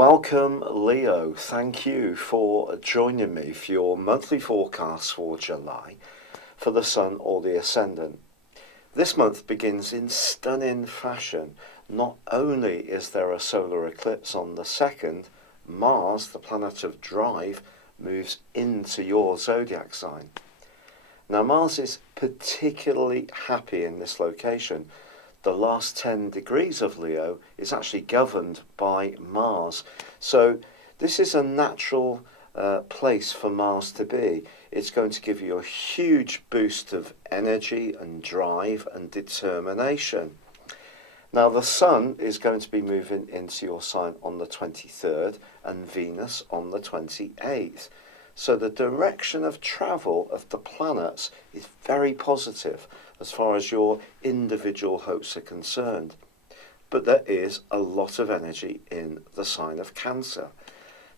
Welcome, Leo. Thank you for joining me for your monthly forecast for July for the Sun or the Ascendant. This month begins in stunning fashion. Not only is there a solar eclipse on the 2nd, Mars, the planet of drive, moves into your zodiac sign. Now, Mars is particularly happy in this location. The last 10 degrees of Leo is actually governed by Mars. So this is a natural place for Mars to be. It's going to give you a huge boost of energy and drive and determination. Now the Sun is going to be moving into your sign on the 23rd and Venus on the 28th. So the direction of travel of the planets is very positive as far as your individual hopes are concerned. But there is a lot of energy in the sign of Cancer.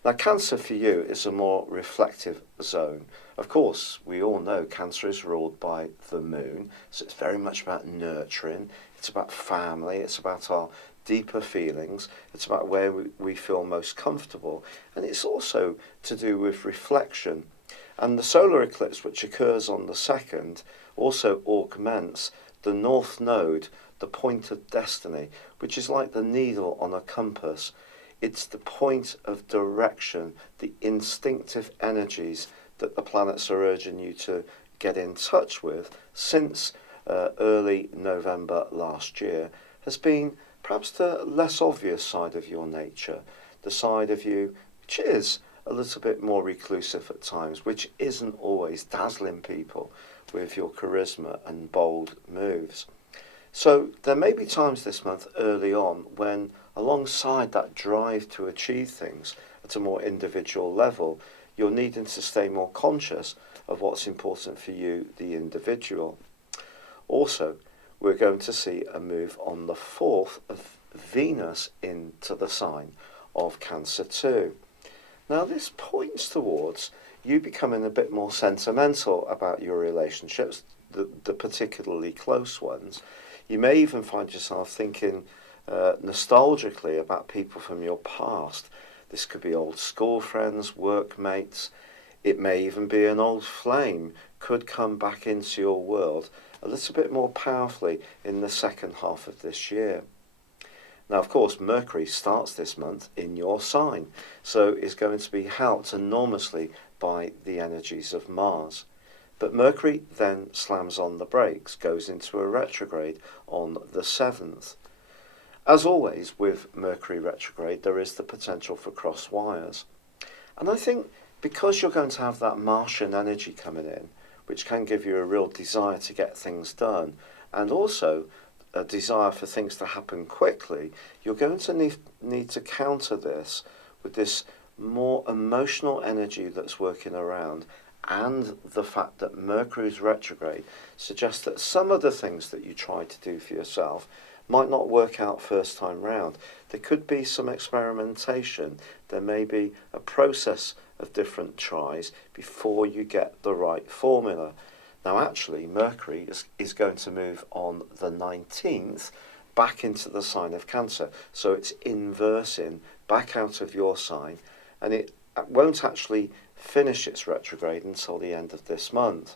Now Cancer for you is a more reflective zone. Of course, we all know Cancer is ruled by the moon, so it's very much about nurturing, it's about family, it's about our deeper feelings, it's about where we feel most comfortable, and it's also to do with reflection. And the solar eclipse, which occurs on the 2nd, also augments the North Node, the point of destiny, which is like the needle on a compass. It's the point of direction, the instinctive energies that the planets are urging you to get in touch with since early November last year has been perhaps the less obvious side of your nature, the side of you which is a little bit more reclusive at times, which isn't always dazzling people with your charisma and bold moves. So there may be times this month early on when, alongside that drive to achieve things at a more individual level, you're needing to stay more conscious of what's important for you, the individual. Also, we're going to see a move on the 4th of Venus into the sign of Cancer too. Now this points towards you becoming a bit more sentimental about your relationships, the particularly close ones. You may even find yourself thinking nostalgically about people from your past. This could be old school friends, workmates. It may even be an old flame could come back into your world a little bit more powerfully in the second half of this year. Now, of course, Mercury starts this month in your sign, so is going to be helped enormously by the energies of Mars. But Mercury then slams on the brakes, goes into a retrograde on the 7th. As always with Mercury retrograde, there is the potential for cross wires. And I think because you're going to have that Martian energy coming in, which can give you a real desire to get things done, and also a desire for things to happen quickly, you're going to need to counter this with this more emotional energy that's working around, and the fact that Mercury's retrograde suggests that some of the things that you try to do for yourself might not work out first time round. There could be some experimentation. There may be a process of different tries before you get the right formula. Now actually Mercury is going to move on the 19th back into the sign of Cancer, so it's inversing back out of your sign, and it won't actually finish its retrograde until the end of this month.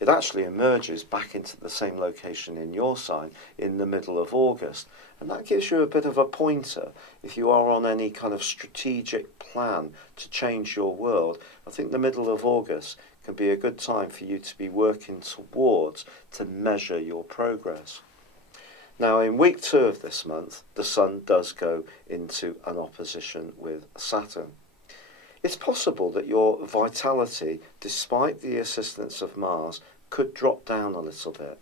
It actually emerges back into the same location in your sign in the middle of August, and that gives you a bit of a pointer if you are on any kind of strategic plan to change your world. I think the middle of August can be a good time for you to be working towards to measure your progress. Now in week 2 of this month, the Sun does go into an opposition with Saturn. It's possible that your vitality, despite the assistance of Mars, could drop down a little bit.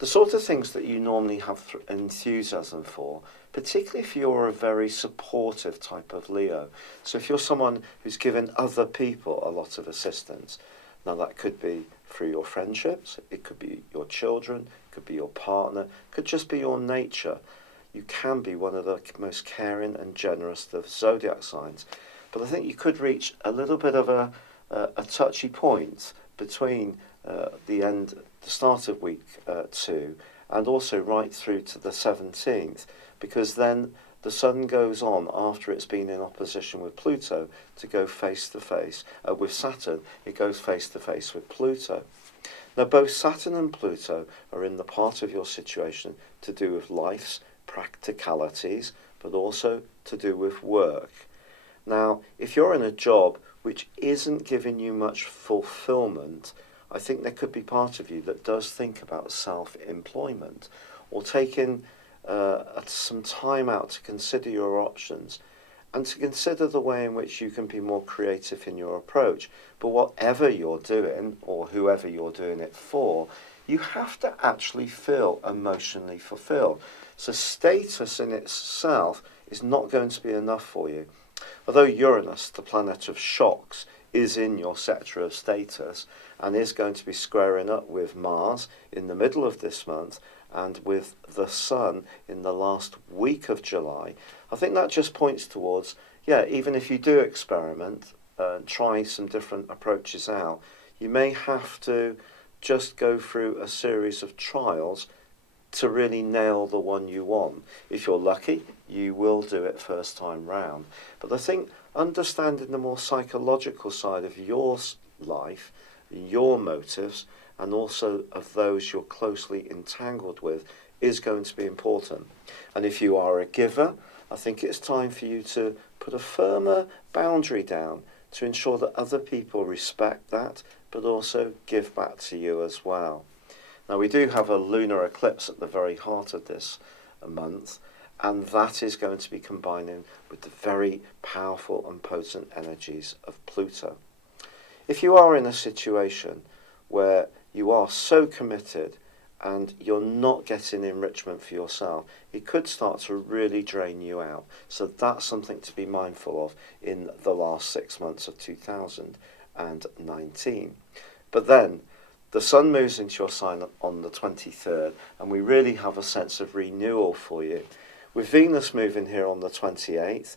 The sort of things that you normally have enthusiasm for, particularly if you're a very supportive type of Leo. So if you're someone who's given other people a lot of assistance, now that could be through your friendships, it could be your children, it could be your partner, it could just be your nature. You can be one of the most caring and generous of zodiac signs. But I think you could reach a little bit of a touchy point between the start of week 2 and also right through to the 17th, because then the Sun goes on, after it's been in opposition with Pluto, to go face to face. With Saturn, it goes face to face with Pluto. Now, both Saturn and Pluto are in the part of your situation to do with life's practicalities, but also to do with work. Now, if you're in a job which isn't giving you much fulfillment, I think there could be part of you that does think about self-employment, or taking some time out to consider your options and to consider the way in which you can be more creative in your approach. But whatever you're doing, or whoever you're doing it for, you have to actually feel emotionally fulfilled. So status in itself is not going to be enough for you. Although Uranus, the planet of shocks, is in your sector of status and is going to be squaring up with Mars in the middle of this month and with the Sun in the last week of July, I think that just points towards, even if you do experiment, try some different approaches out, you may have to just go through a series of trials to really nail the one you want. If you're lucky, you will do it first time round. But I think understanding the more psychological side of your life, your motives, and also of those you're closely entangled with is going to be important. And if you are a giver, I think it's time for you to put a firmer boundary down to ensure that other people respect that, but also give back to you as well. Now, we do have a lunar eclipse at the very heart of this month, and that is going to be combining with the very powerful and potent energies of Pluto. If you are in a situation where you are so committed and you're not getting enrichment for yourself, it could start to really drain you out. So that's something to be mindful of in the last 6 months of 2019. But then the Sun moves into your sign on the 23rd, and we really have a sense of renewal for you. With Venus moving here on the 28th,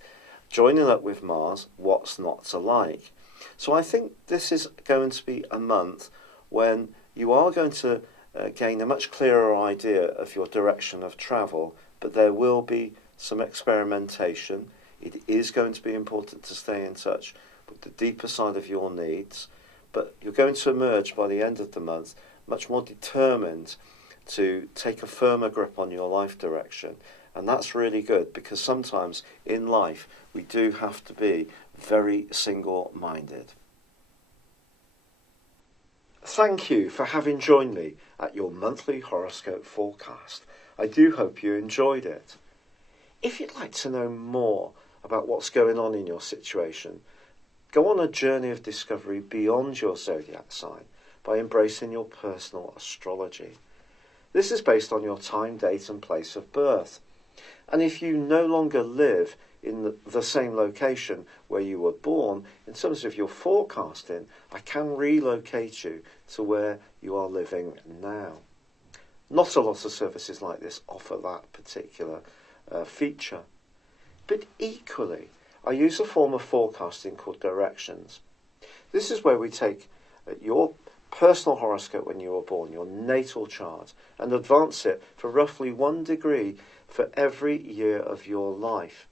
joining up with Mars, what's not to like? So I think this is going to be a month when you are going to gain a much clearer idea of your direction of travel, but there will be some experimentation. It is going to be important to stay in touch with the deeper side of your needs, but you're going to emerge by the end of the month much more determined to take a firmer grip on your life direction. And that's really good, because sometimes in life we do have to be very single-minded. Thank you for having joined me at your monthly horoscope forecast. I do hope you enjoyed it. If you'd like to know more about what's going on in your situation, go on a journey of discovery beyond your zodiac sign by embracing your personal astrology. This is based on your time, date and place of birth. And if you no longer live in the same location where you were born, in terms of your forecasting, I can relocate you to where you are living now. Not a lot of services like this offer that particular feature. But equally, I use a form of forecasting called directions. This is where we take your personal horoscope when you were born, your natal chart, and advance it for roughly 1 degree for every year of your life.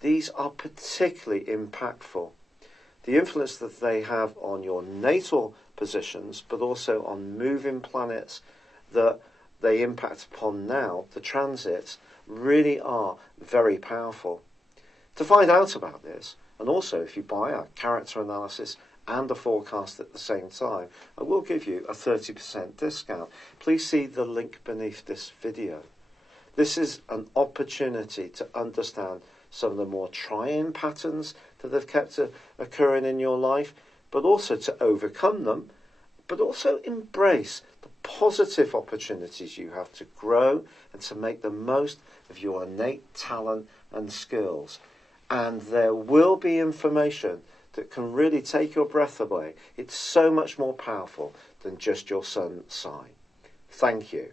These are particularly impactful. The influence that they have on your natal positions, but also on moving planets that they impact upon now, the transits, really are very powerful. To find out about this, and also if you buy a character analysis and a forecast at the same time, I will give you a 30% discount. Please see the link beneath this video. This is an opportunity to understand some of the more trying patterns that have kept occurring in your life, but also to overcome them, but also embrace the positive opportunities you have to grow and to make the most of your innate talent and skills. And there will be information that can really take your breath away. It's so much more powerful than just your sun sign. Thank you.